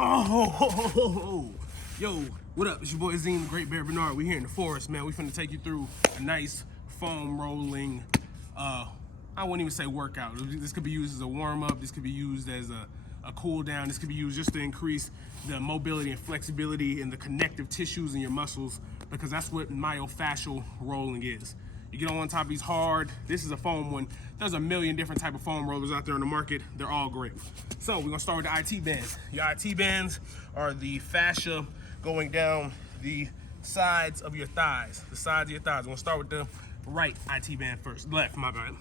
Oh, yo, what up? It's your boy Zine, the Great Bear Bernard. We here in the forest, man. We finna take you through a nice foam rolling, I wouldn't even say workout. This could be used as a warm-up. This could be used as a cool down. This could be used just to increase the mobility and flexibility in the connective tissues in your muscles, because that's what myofascial rolling is. You get on top of these hard, this is a foam one. There's a million different type of foam rollers out there on the market. They're all great. So we're gonna start with the IT bands. Your IT bands are the fascia going down the sides of your thighs, the sides of your thighs. We're gonna start with the right IT band first, left, my bad.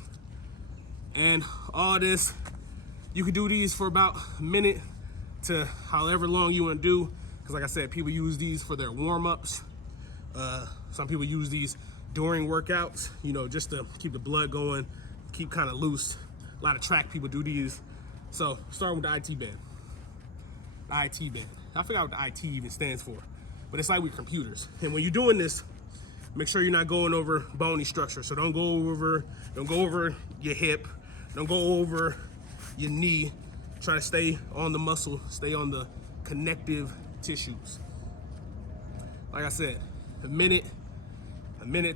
And all this, you can do these for about a minute to however long you wanna do. Because like I said, people use these for their warm-ups. Some people use these during workouts, you know, just to keep the blood going, keep kind of loose. A lot of track people do these. So starting with the IT band. The IT band. I forgot what the IT even stands for, but it's like with computers. And when you're doing this, make sure you're not going over bony structure. So don't go over your hip, don't go over your knee. Try to stay on the muscle, stay on the connective tissues. Like I said, a minute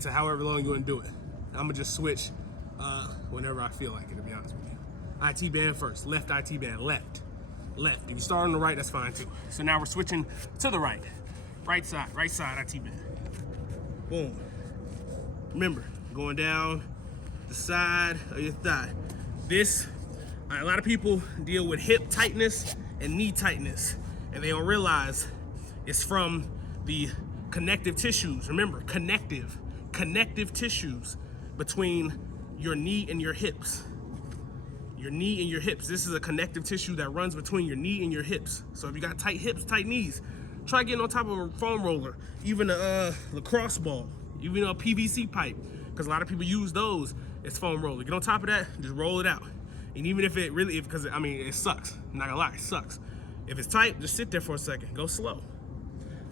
to however long you want to do it. I'm gonna just switch whenever I feel like it, to be honest with you. IT band first, left IT band, left. If you start on the right, that's fine too. So now we're switching to the right. Right side IT band. Boom. Remember, going down the side of your thigh. This, a lot of people deal with hip tightness and knee tightness, and they don't realize it's from the connective tissues. Remember, connective tissues between your knee and your hips. Your knee and your hips. This is a connective tissue that runs between your knee and your hips. So if you got tight hips, tight knees, try getting on top of a foam roller, even a lacrosse ball, even a PVC pipe, because a lot of people use those as foam roller. Get on top of that, just roll it out. And even if it really, because I mean, it sucks. I'm not gonna lie, it sucks. If it's tight, just sit there for a second, go slow.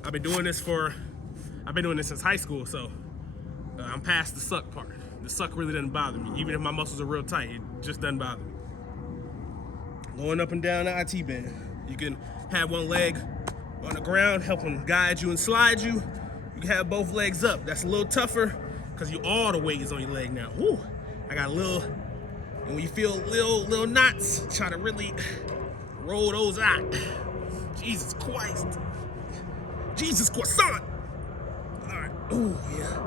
I've been doing this since high school, so I'm past the suck part. The suck really doesn't bother me. Even if my muscles are real tight, it just doesn't bother me. Going up and down the IT band. You can have one leg on the ground, helping guide you and slide you. You can have both legs up. That's a little tougher, because all the weight is on your leg now. Woo! I got a little, and when you feel little knots, try to really roll those out. Jesus Christ. Jesus croissant. All right. Oh yeah.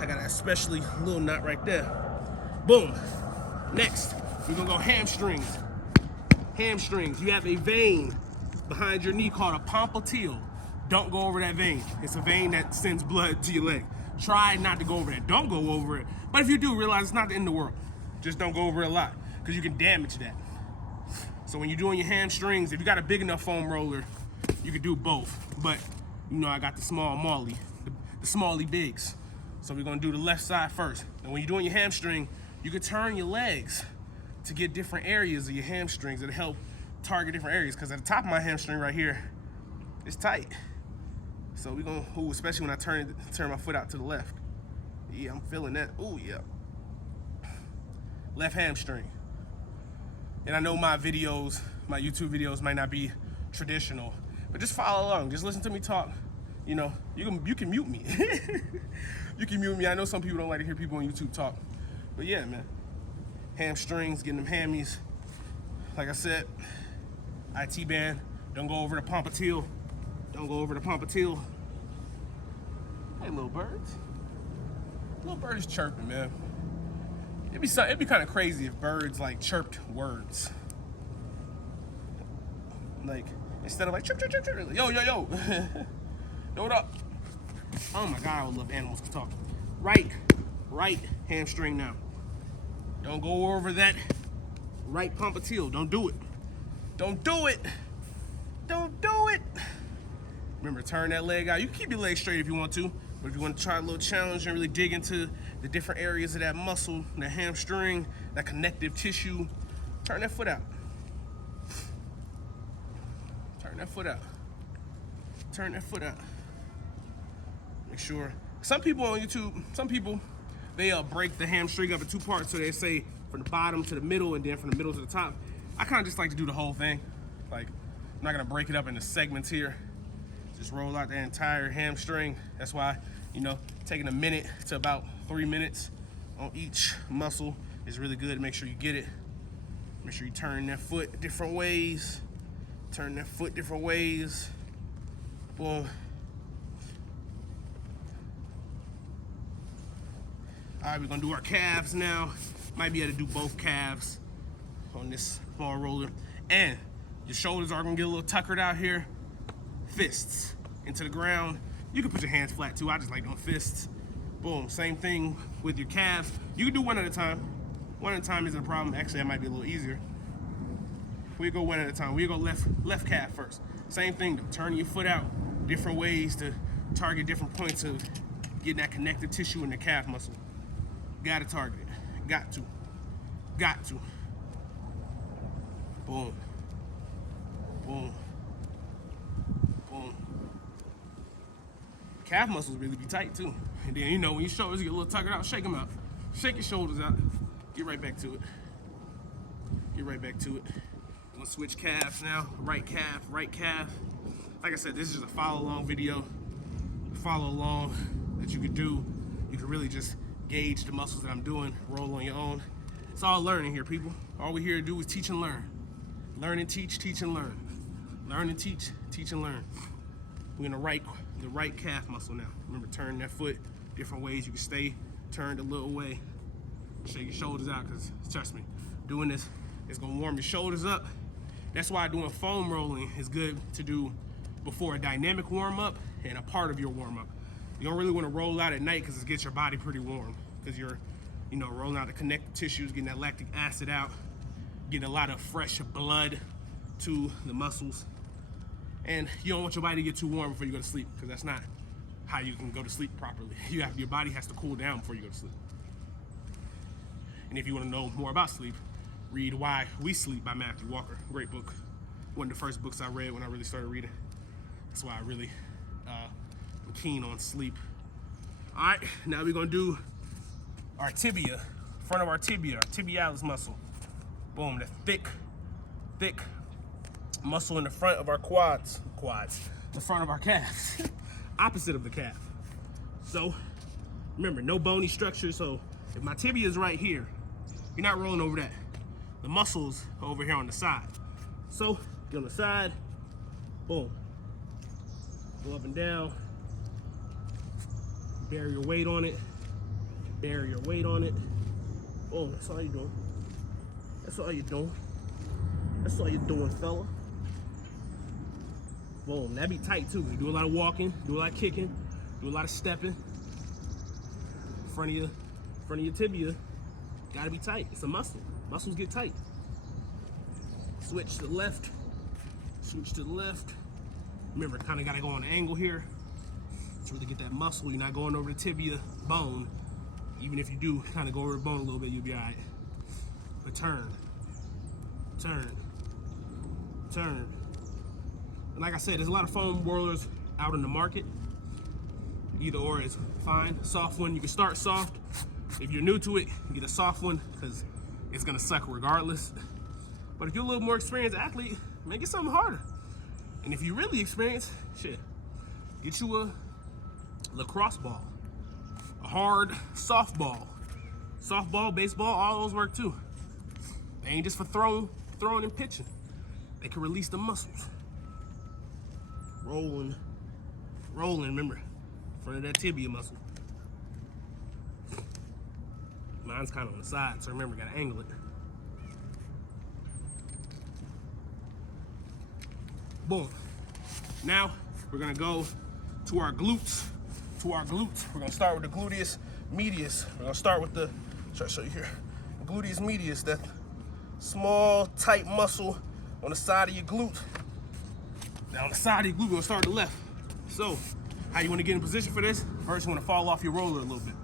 I got an especially little knot right there. Boom. Next, we're gonna go hamstrings. Hamstrings. You have a vein behind your knee called a popliteal. Don't go over that vein. It's a vein that sends blood to your leg. Try not to go over that. Don't go over it. But if you do, realize it's not the end of the world. Just don't go over it a lot, because you can damage that. So when you're doing your hamstrings, if you got a big enough foam roller, you can do both. But you know, I got the small Molly, the smally bigs. So we're gonna do the left side first. And when you're doing your hamstring, you can turn your legs to get different areas of your hamstrings that help target different areas. Because at the top of my hamstring right here, it's tight. So we're gonna, ooh, especially when I turn my foot out to the left. Yeah, I'm feeling that. Ooh, yeah. Left hamstring. And I know my videos, my YouTube videos might not be traditional, but just follow along. Just listen to me talk. You know, you can mute me. You can mute me. I know some people don't like to hear people on YouTube talk. But yeah, man. Hamstrings, getting them hammies. Like I said, IT band. Don't go over the popliteal. Don't go over the popliteal. Hey, little birds. Little bird is chirping, man. It'd be kind of crazy if birds like chirped words. Like, instead of like chirp, chirp, chirp, chirp, like, yo, yo, yo. Yo, what up? Oh my God, I would love animals to talk. Right hamstring now. Don't go over that right popliteal. Don't do it. Don't do it. Don't do it. Remember, turn that leg out. You can keep your leg straight if you want to, but if you want to try a little challenge and really dig into the different areas of that muscle, that hamstring, that connective tissue, turn that foot out. Turn that foot out. Turn that foot out. Make sure. Some people on YouTube, they break the hamstring up in two parts. So they say from the bottom to the middle and then from the middle to the top. I kind of just like to do the whole thing. Like, I'm not gonna break it up into segments here. Just roll out the entire hamstring. That's why, you know, taking a minute to about 3 minutes on each muscle is really good. Make sure you get it. Make sure you turn that foot different ways. Turn that foot different ways. Boom. All right, we're gonna do our calves now. Might be able to do both calves on this foam roller. And your shoulders are gonna get a little tuckered out here. Fists into the ground. You can put your hands flat too. I just like doing fists. Boom, same thing with your calves. You can do one at a time. One at a time isn't a problem. Actually, that might be a little easier. We go one at a time. We go left calf first. Same thing, turning your foot out different ways to target different points of getting that connective tissue in the calf muscle. Gotta target it. Got to. Got to. Boom. Boom. Boom. Calf muscles really be tight too. And then, you know, when your shoulders get a little tuckered out, shake them out. Shake your shoulders out. Get right back to it. Get right back to it. I'm gonna switch calves now. Right calf, right calf. Like I said, this is just a follow along video. Follow along that you could do. You can really just gauge the muscles that I'm doing, roll on your own. It's all learning here, people. All we're here to do is teach and learn. Learn and teach and learn. Learn and teach and learn. We're in the right calf muscle now. Remember, turn that foot different ways. You can stay turned a little way. Shake your shoulders out, because trust me, doing this is gonna warm your shoulders up. That's why doing foam rolling is good to do before a dynamic warm-up and a part of your warm-up. You don't really want to roll out at night because it gets your body pretty warm, because you're, you know, rolling out the connective tissues, getting that lactic acid out, getting a lot of fresh blood to the muscles. And you don't want your body to get too warm before you go to sleep, because that's not how you can go to sleep properly. Your body has to cool down before you go to sleep. And if you want to know more about sleep, read Why We Sleep by Matthew Walker. Great book. One of the first books I read when I really started reading. That's why I really am keen on sleep. All right, now we're gonna do our tibia, front of our tibia, our tibialis muscle. Boom, the thick muscle in the front of our quads, the front of our calves, opposite of the calf. So remember, no bony structure. So if my tibia is right here, you're not rolling over that. The muscles are over here on the side. So get on the side, boom. Go up and down. Bear your weight on it. Bear your weight on it. Boom, that's all you're doing. That's all you're doing. That's all you're doing, fella. Boom, that be tight too. You do a lot of walking, do a lot of kicking, do a lot of stepping. Front of your tibia, gotta be tight. It's a muscle. Muscles get tight. Switch to the left. Switch to the left. Remember, kind of gotta go on an angle here to really get that muscle. You're not going over the tibia bone. Even if you do kind of go over the bone a little bit, you'll be all right. But turn. And like I said, there's a lot of foam rollers out in the market. Either or is fine. Soft one, you can start soft. If you're new to it, get a soft one, because it's gonna suck regardless. But if you're a little more experienced athlete, make it something harder. And if you're really experienced, shit, get you a lacrosse ball, a hard softball. Softball, baseball, all those work too. They ain't just for throwing and pitching. They can release the muscles. Rolling, remember, front of that tibia muscle. Mine's kind of on the side, so remember, gotta angle it. Boom. Now, we're gonna go to our glutes. We're gonna start with the gluteus medius. We're gonna start with the, try to show you here, gluteus medius, that small, tight muscle on the side of your glute. Now on the side of your glute, we're gonna start to the left. So, how you wanna get in position for this? First, you wanna fall off your roller a little bit.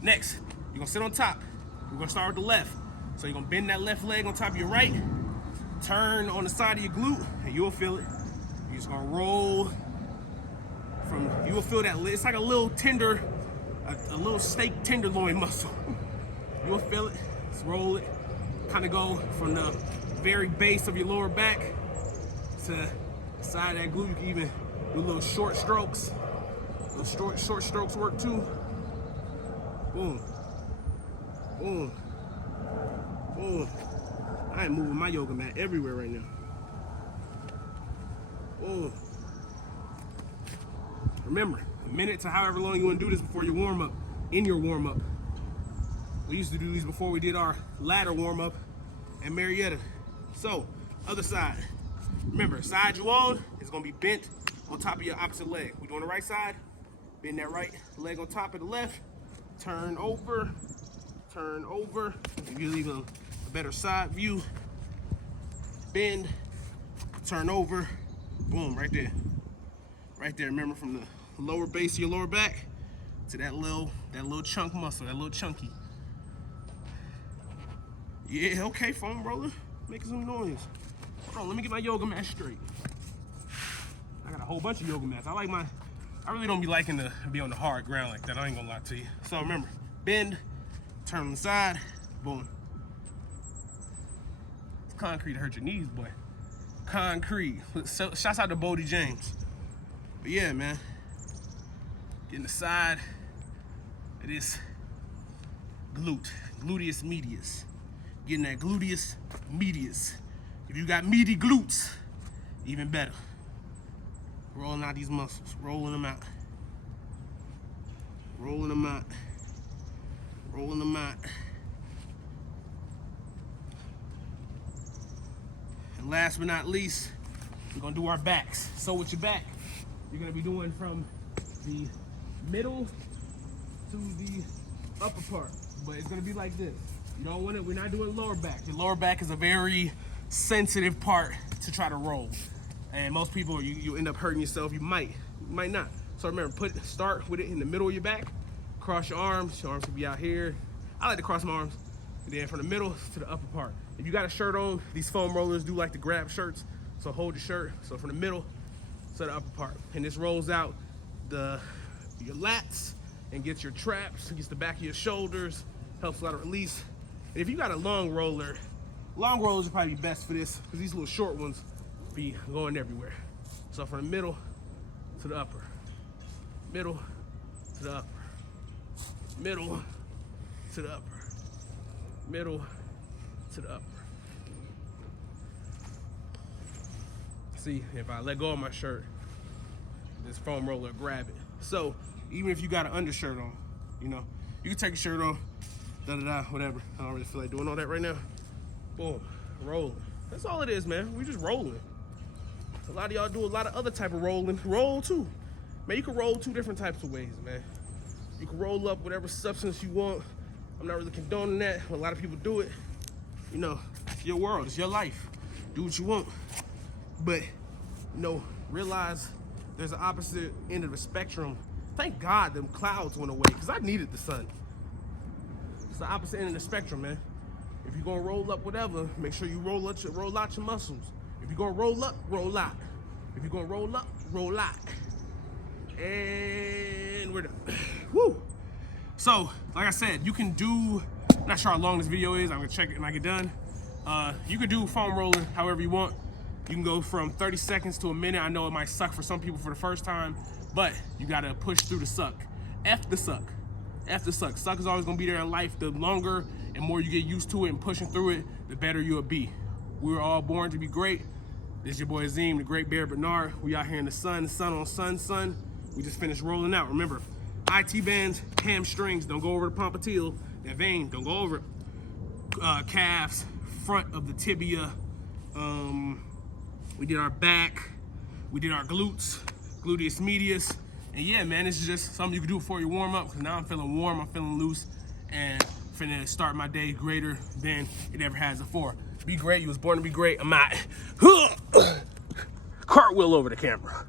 Next, you're gonna sit on top. We're gonna start with the left. So you're gonna bend that left leg on top of your right, turn on the side of your glute, and you'll feel it. You're just gonna roll from, you will feel that, it's like a little tender, a little steak tenderloin muscle. You'll feel it, just roll it. Kind of go from the very base of your lower back to Side of that glute, you can even do little short strokes. Those short strokes work too. Boom. Boom. Boom. I am moving my yoga mat everywhere right now. Boom. Remember, a minute to however long you want to do this before your warm up. In your warm up. We used to do these before we did our ladder warm up at Marietta. So, other side. Remember, side you on is gonna be bent on top of your opposite leg. We doing the right side, bend that right leg on top of the left, turn over, give you even a better side view, bend, turn over, boom, right there. Right there, remember from the lower base of your lower back to that little chunk muscle, that little chunky. Yeah, okay, foam roller, making some noise. Hold on, let me get my yoga mat straight. I got a whole bunch of yoga mats. I really don't be liking to be on the hard ground like that. I ain't gonna lie to you. So remember, bend, turn on the side, boom. It's concrete to hurt your knees, boy. Concrete. So, shouts out to Bodie James. But yeah, man. Getting the side of this gluteus medius. Getting that gluteus medius. If you got meaty glutes, even better. Rolling out these muscles, rolling them out. Rolling them out. Rolling them out. And last but not least, we're gonna do our backs. So with your back, you're gonna be doing from the middle to the upper part. But it's gonna be like this. You don't want it, we're not doing lower back. Your lower back is a very sensitive part to try to roll. And most people, you end up hurting yourself. You might not. So remember, start with it in the middle of your back, cross your arms will be out here. I like to cross my arms. And then from the middle to the upper part. If you got a shirt on, these foam rollers do like to grab shirts. So hold your shirt, so from the middle to the upper part. And this rolls out your lats and gets your traps, gets the back of your shoulders, helps a lot of release. And if you got a long rollers are probably best for this because these little short ones be going everywhere. So from the middle to the upper, middle to the upper, middle to the upper, middle to the upper. See, if I let go of my shirt, this foam roller grab it. So even if you got an undershirt on, you know, you can take your shirt off, whatever. I don't really feel like doing all that right now. Boom, rolling. That's all it is, man. We just rolling. A lot of y'all do a lot of other type of rolling. Roll too. Man, you can roll two different types of ways, man. You can roll up whatever substance you want. I'm not really condoning that. A lot of people do it. You know, it's your world, it's your life. Do what you want. But, you know, realize there's an opposite end of the spectrum. Thank God them clouds went away, because I needed the sun. It's the opposite end of the spectrum, man. If you're gonna roll up whatever, make sure you roll out your muscles. If you're gonna roll up, roll out. If you're gonna roll up, roll out. And we're done. Woo! So, like I said, you can do, I'm not sure how long this video is, I'm gonna check it when I get done. You can do foam rolling however you want. You can go from 30 seconds to a minute. I know it might suck for some people for the first time, but you gotta push through the suck. F the suck. F the suck. Suck is always gonna be there in life. The longer and more you get used to it and pushing through it, the better you'll be. We were all born to be great. This is your boy Azim, the Great Bear Bernard. We out here in the sun on sun. We just finished rolling out. Remember, IT bands, hamstrings, don't go over the popliteal. That vein, don't go over it. Calves, front of the tibia. We did our back. We did our glutes, gluteus medius. And yeah, man, this is just something you can do before you warm up, because now I'm feeling warm, I'm feeling loose, and finna start my day greater than it ever has before. Be great, you was born to be great, I'm out. Cartwheel over the camera.